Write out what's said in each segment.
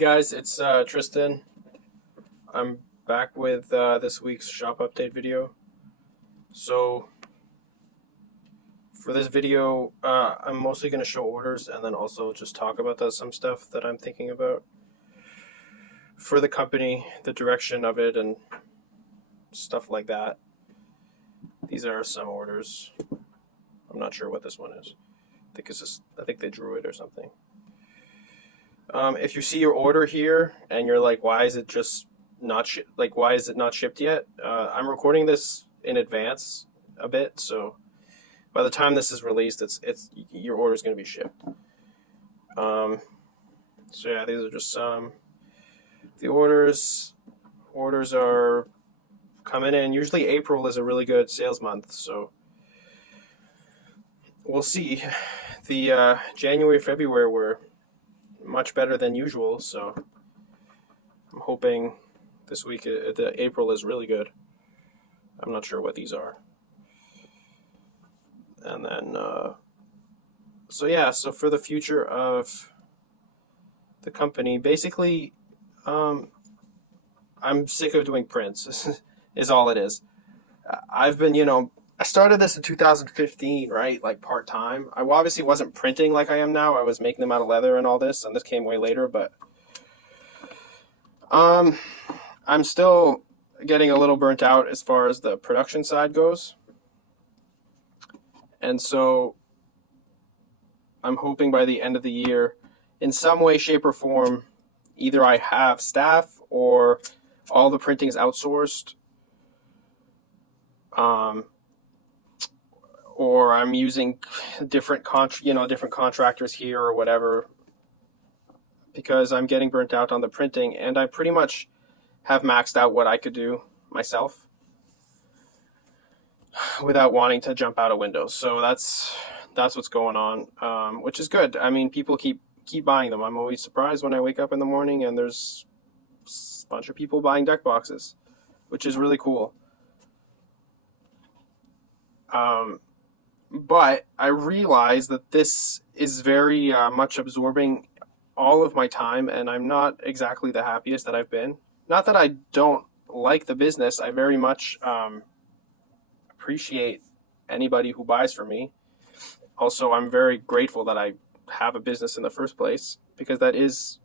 guys, it's Tristan. I'm back with this week's shop update video. So for this video, I'm mostly going to show orders and then also just talk about some stuff that I'm thinking about for the company, the direction of it, and stuff like that. These are some orders. I'm not sure what this one is. I think they drew it or something. If you see your order here and you're like, why is it just not why is it not shipped yet? I'm recording this in advance a bit, so by the time this is released, it's your order is going to be shipped. So yeah, these are just some. The orders are coming in. Usually April is a really good sales month, so we'll see. The January, February were much better than usual, so I'm hoping this week the April is really good. I'm not sure what these are. And then so for the future of the company, basically I'm sick of doing prints is all it is. I've been, I started this in 2015, right? Like part-time. I obviously wasn't printing like I am now. I was making them out of leather and all this, and this came way later, but I'm still getting a little burnt out as far as the production side goes. And so I'm hoping by the end of the year, in some way, shape, or form, either I have staff or all the printing is outsourced. Or I'm using different contractors here or whatever, because I'm getting burnt out on the printing, and I pretty much have maxed out what I could do myself without wanting to jump out of windows. So that's what's going on, which is good. I mean, people keep buying them. I'm always surprised when I wake up in the morning and there's a bunch of people buying deck boxes, which is really cool. But I realize that this is very much absorbing all of my time, and I'm not exactly the happiest that I've been. Not that I don't like the business. I very much appreciate anybody who buys from me. Also, I'm very grateful that I have a business in the first place, because that is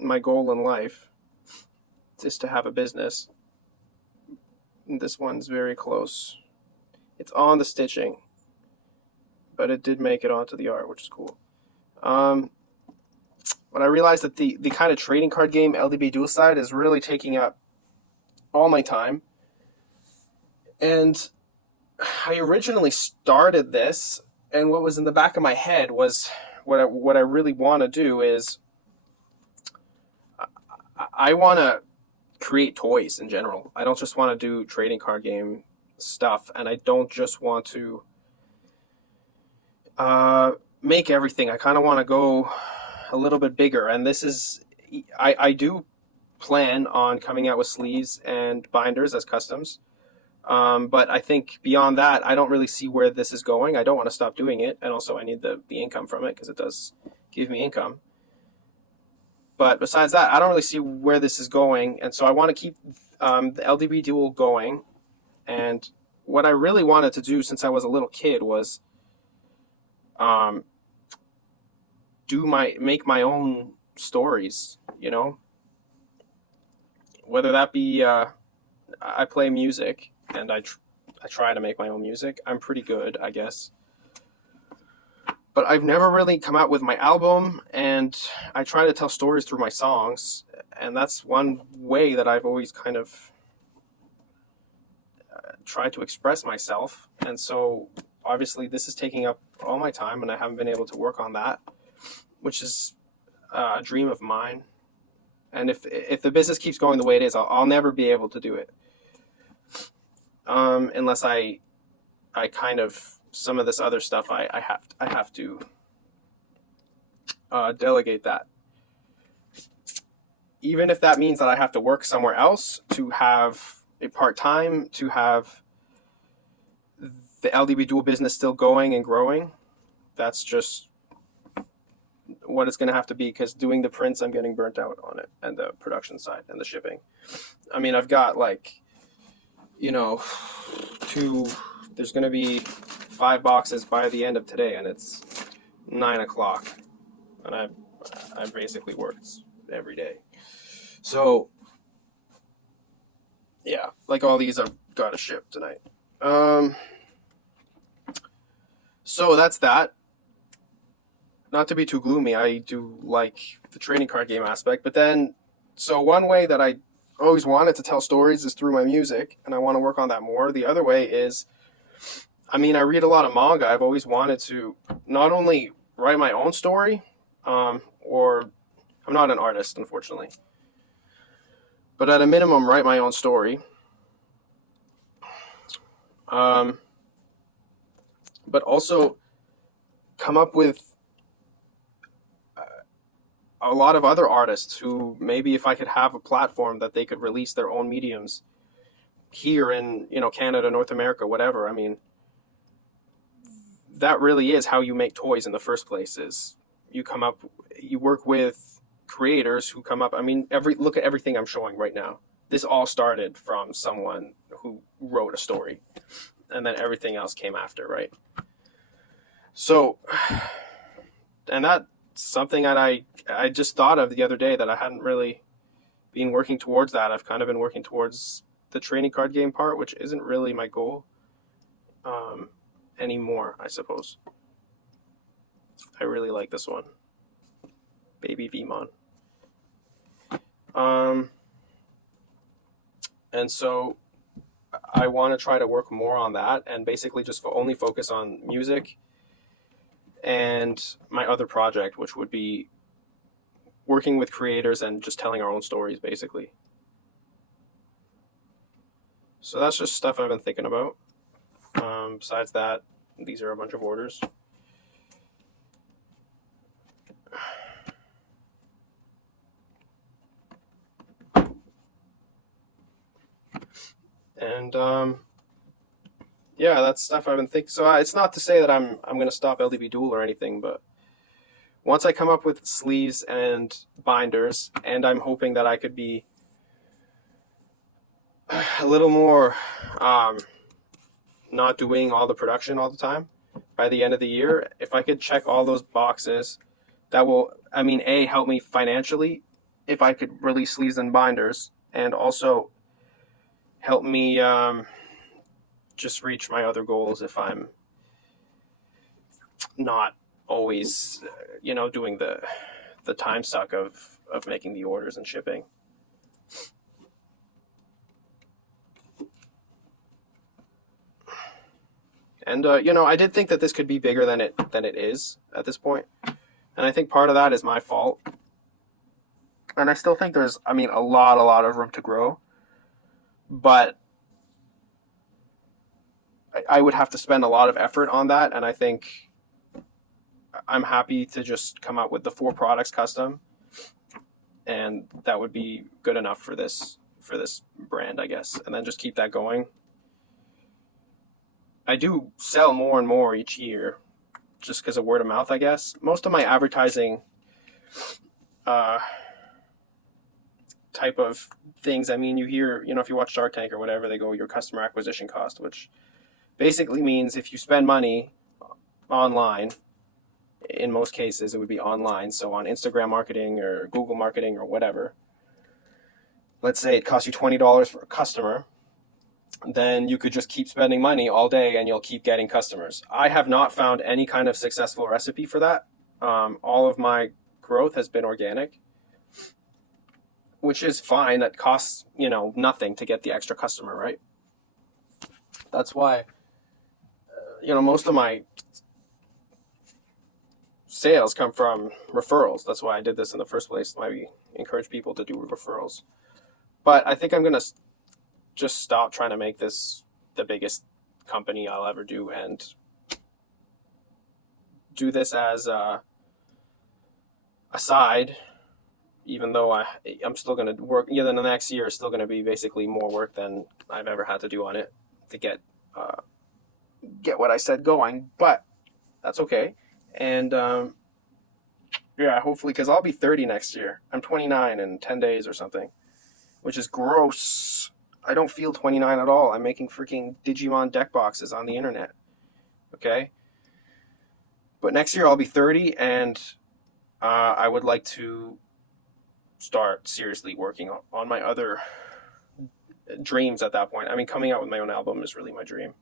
my goal in life, is to have a business. This one's very close. It's on the stitching, but it did make it onto the art, which is cool. But I realized that the kind of trading card game LDB Duel side is really taking up all my time. And I originally started this, and what was in the back of my head was what I really want to do is I want to create toys in general. I don't just want to do trading card game stuff, and I don't just want to make everything. I kind of want to go a little bit bigger, and this is I do plan on coming out with sleeves and binders as customs, but I think beyond that I don't really see where this is going. I don't want to stop doing it, and also I need the income from it, because it does give me income. But besides that, I don't really see where this is going, and so I want to keep the LDB Duel going. And what I really wanted to do since I was a little kid was make my own stories, whether that be I play music, and I try to make my own music. I'm pretty good, I guess, but I've never really come out with my album, and I try to tell stories through my songs, and that's one way that I've always kind of try to express myself. And so obviously this is taking up all my time, and I haven't been able to work on that, which is a dream of mine. And if the business keeps going the way it is, I'll never be able to do it, unless I kind of, some of this other stuff I have to delegate that, even if that means that I have to work somewhere else to have a part-time, to have the LDB Duel business still going and growing. That's just what it's going to have to be, because doing the prints, I'm getting burnt out on it, and the production side and the shipping. I mean, I've got like, you know, there's going to be 5 boxes by the end of today, and it's 9 o'clock, and I basically worked every day. So yeah, like all these I've got to ship tonight. So that's that. Not to be too gloomy, I do like the trading card game aspect, but then, so one way that I always wanted to tell stories is through my music, and I want to work on that more. The other way is, I mean, I read a lot of manga. I've always wanted to not only write my own story, or I'm not an artist, unfortunately, but at a minimum, write my own story. But also come up with a lot of other artists who maybe, if I could have a platform that they could release their own mediums here in, Canada, North America, whatever. I mean, that really is how you make toys in the first place. Is you work with creators who come up. I mean, look at everything I'm showing right now. This all started from someone who wrote a story, and then everything else came after, right? So, and that's something that I just thought of the other day, that I hadn't really been working towards that. I've kind of been working towards the trading card game part, which isn't really my goal anymore, I suppose. I really like this one, Baby Vmon. And so I want to try to work more on that, and basically just only focus on music and my other project, which would be working with creators and just telling our own stories, basically. So that's just stuff I've been thinking about. Besides that, these are a bunch of orders. And yeah, that's stuff I've been thinking. So it's not to say that I'm going to stop LDB Duel or anything, but once I come up with sleeves and binders, and I'm hoping that I could be a little more not doing all the production all the time by the end of the year, if I could check all those boxes, that will, I mean, help me financially if I could release sleeves and binders, and also help me just reach my other goals if I'm not always, doing the time suck of making the orders and shipping. And I did think that this could be bigger than it is at this point, and I think part of that is my fault. And I still think there's, a lot of room to grow, but I would have to spend a lot of effort on that, and I think I'm happy to just come out with the 4 products custom, and that would be good enough for this brand, I guess, and then just keep that going. I do sell more and more each year just because of word of mouth, I guess. Most of my advertising type of things, you hear, if you watch Shark Tank or whatever, they go your customer acquisition cost, which basically means if you spend money online, in most cases it would be online, so on Instagram marketing or Google marketing or whatever, let's say it costs you $20 for a customer, then you could just keep spending money all day and you'll keep getting customers. I have not found any kind of successful recipe for that. All of my growth has been organic, which is fine. That costs, nothing to get the extra customer, right? That's why, most of my sales come from referrals. That's why I did this in the first place. Maybe encourage people to do referrals. But I think I'm going to just stop trying to make this the biggest company I'll ever do, and do this as a side, even though I'm still going to work. The next year is still going to be basically more work than I've ever had to do on it to get what I said going, but that's okay. And Yeah, hopefully, because I'll be 30 next year. I'm 29 in 10 days or something, which is gross. I don't feel 29 at all. I'm making freaking Digimon deck boxes on the internet. Okay? But next year I'll be 30, and I would like to start seriously working on my other dreams at that point. I mean, coming out with my own album is really my dream.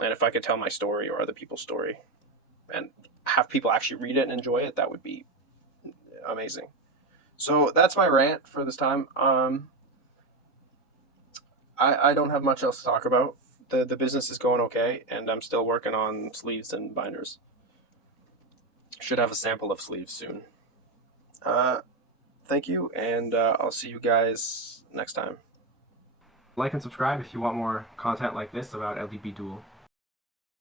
And if I could tell my story or other people's story and have people actually read it and enjoy it, that would be amazing. So that's my rant for this time. I don't have much else to talk about. The business is going okay, and I'm still working on sleeves and binders. Should have a sample of sleeves soon. Thank you, and I'll see you guys next time. Like and subscribe if you want more content like this about LDB Duel.